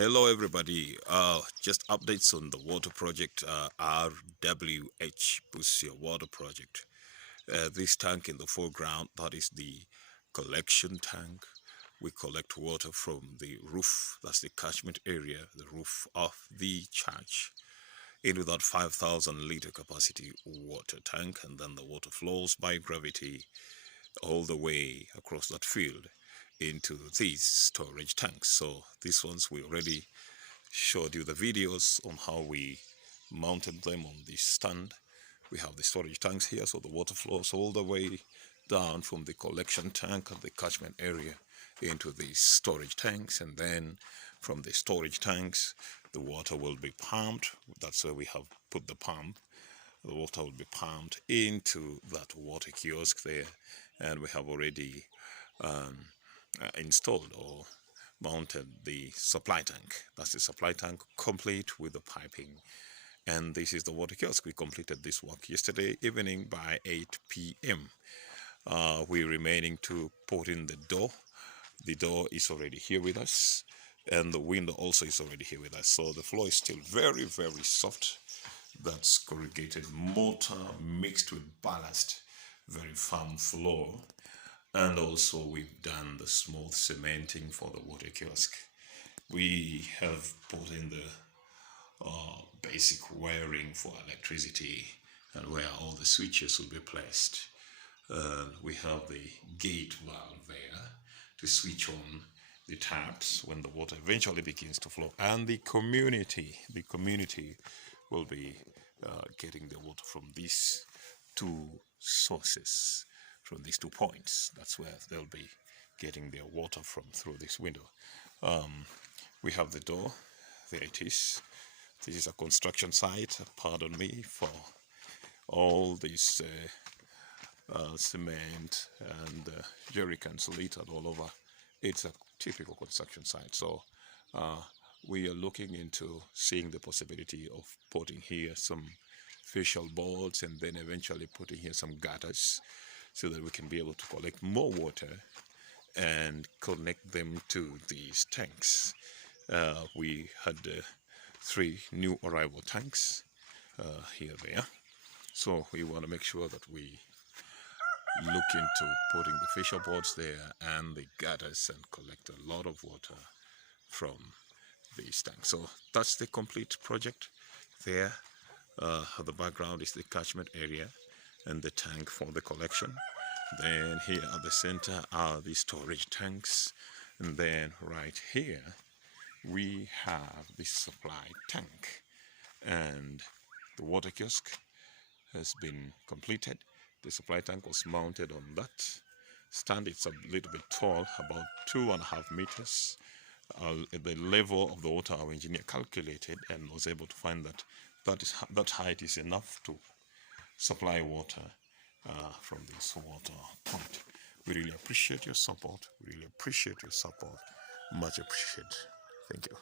Hello everybody, just updates on the water project, RWH Boost Your Water project. This tank in the foreground, that is the collection tank. We collect water from the roof, that's the catchment area, the roof of the church, into that 5,000 liter capacity water tank, and then the water flows by gravity all the way across that field into these storage tanks. So these ones we already showed you the videos on how we mounted them on this stand. We have the storage tanks here, so the water flows all the way down from the collection tank and the catchment area into these storage tanks, and then from the storage tanks the water will be pumped. That's where we have put the pump. The water will be pumped into that water kiosk there, and we have already installed or mounted the supply tank. That's the supply tank complete with the piping, and this is the water kiosk. We completed this work yesterday evening by 8 p.m. We're remaining to put in the door. The door is already here with us, and the window also is already here with us. So the floor is still very, very soft. That's corrugated mortar mixed with ballast, very firm floor. And also we've done the smooth cementing for the water kiosk. We have put in the basic wiring for electricity and where all the switches will be placed. We have the gate valve there to switch on the taps when the water eventually begins to flow. And the community will be getting the water from these two sources, from these 2 points. That's where they'll be getting their water from, through this window. We have the door. There it is. This is a construction site. Pardon me for all this cement and jerry cans littered all over. It's a typical construction site. So we are looking into seeing the possibility of putting here some facial boards, and then eventually putting here some gutters, so that we can be able to collect more water and connect them to these tanks. We had 3 new arrival tanks there. So we want to make sure that we look into putting the facial boards there and the gutters and collect a lot of water from these tanks. So that's the complete project there. The background is the catchment area and the tank for the collection. Then here at the center are the storage tanks, and then right here we have the supply tank, and the water kiosk has been completed. The supply tank was mounted on that stand. It's a little bit tall, about 2.5 meters. The level of the water, our engineer calculated and was able to find that that height is enough to supply water from this water point. We really appreciate your support. We really appreciate your support. Much appreciated. Thank you.